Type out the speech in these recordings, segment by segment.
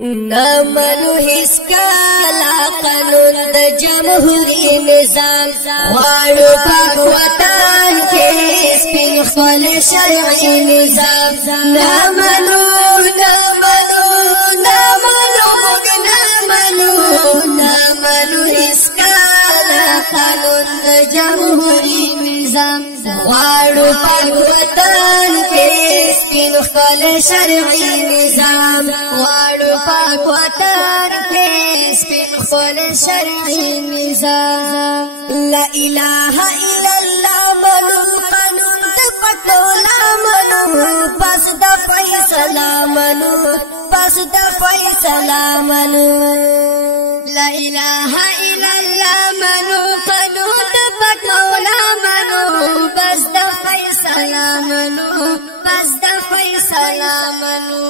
نامنو هیڅ کالا قانون د جمهوریت نظام غواړو پاک وطن کې سپین خپل شرعي نظام نامنو هیڅ کالا قانون د جمهوریت نظام غواړو پاک وطن کې سپین خپل شرعي نظام غواړو پاک وطن کې سپین خپل شرعي نظام لا اله الا الله منو قانون د پټولا منو پس د فیصله منو پس د فیصله منو لا اله الا الله منو قانون د پټولا منو پس د فیصله منو پس د فیصله منو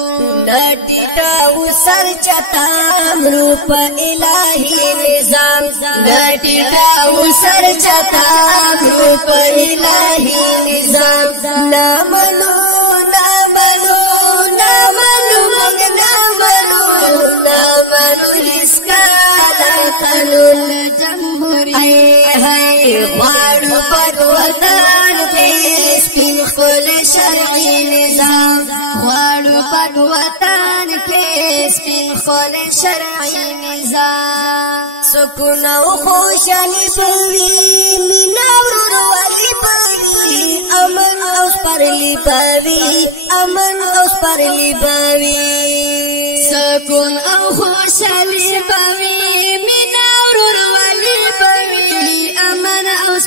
نټیټا وسر چتا امرو په الهي نظام نټیټا وسر چتا امرو په الهي نظام نامنو قانون جمهوریت غواړو پاک وطن کې سپین خپل شرعي نظام غواړو پاک وطن کې سپین خپل شرعي نظام سکون او خوشالي پوي مینا ورورولي پوي امن او پرلي پوي امن او پرلي پوي سکون او خوشالي پوي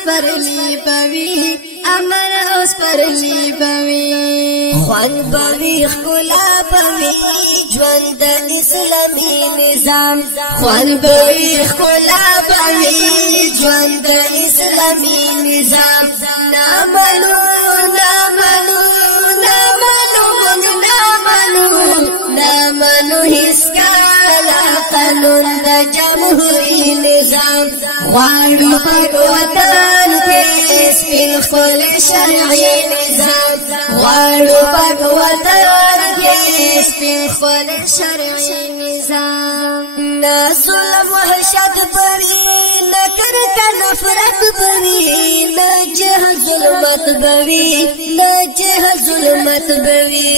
پرلی بوي امن اوس پرلی بوي خوان بوي خلا بوي ژوند د اسلامي نظام خوان بوي خلا بوي ژوند د اسلامي نظام نامنو هیڅ کالا قانون د جمهوریت نظام غواړو پاک وطن کې سپین خپل شرعي نظام غواړو پاک وطن کې سپین خپل شرعي نظام نه ظلم وحشت بوي نه کرکه نفرت بوي نه جهل ظلمت بوي نه جهل ظلمت بوي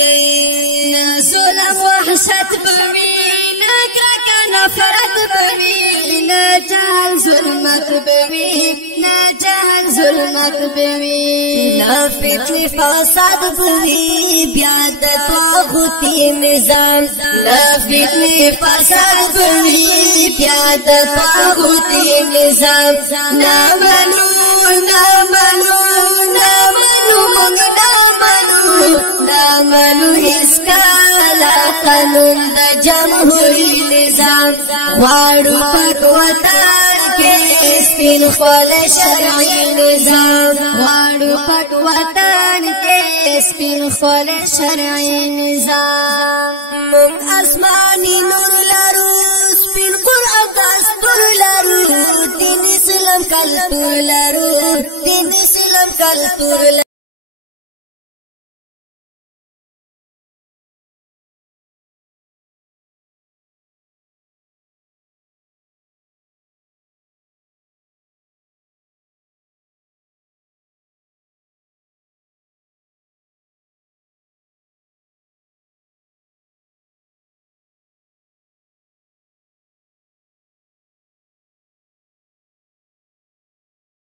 نه ظلم وحشت بوي نه کرکه نفرت بوي نه جهل ظلمت بوي نه جهل ظلمت بوي نه فتنه فساد بوي بیا د طاغوتي نظام نه فتنه فساد بوي بیا د طاغوتي نظام نامنو هیڅ کالا قانون د جمهوریت نظام غواړو پاک وطن کې سپین خپل شرعي نظام غواړو پاک وطن کې سپین خپل شرعي نظام موږ آسماني نور لرو سپین قرآن دستور لرو دین اسلام کلتور لرو دین اسلام کلتور